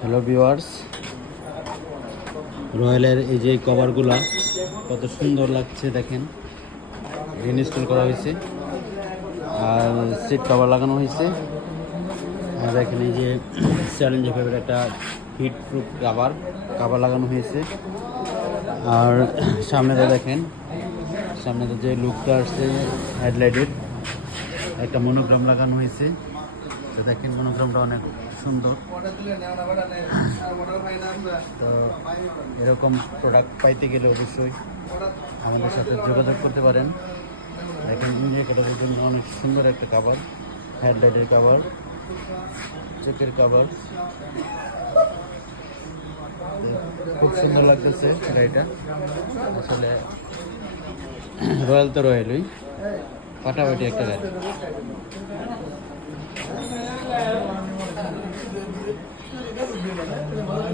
Hello viewers রয়্যালের এই যে কভারগুলা কত সুন্দর লাগছে দেখেন। ইনস্টল করা হয়েছে। আর সিট কভার লাগানো হয়েছে। আর দেখেন এই যে চ্যালেঞ্জ ফেভার একটা হিট প্রুফ কাভার কাভার লাগানো হয়েছে। আর সামনেতে দেখেন, সামনেতে যে লুকটা আসছে হেডলাইটের একটা মনোগ্রাম লাগানো হয়েছে। তো দেখেন মনোগ্রামটা অনেক সুন্দর। তো এরকম প্রোডাক্ট পাইতে গেলে অবশ্যই আমাদের সাথে যোগাযোগ করতে পারেন। দেখেন ইন্ডিকেটারের জন্য অনেক সুন্দর একটা কাভার হেডলাইটের কাভার চোখের কাভার খুব সুন্দর লাগতেছে গাড়িটা। আসলে রয়্যাল তো রয়্যালই ফাটাফাটি একটা গাড়ি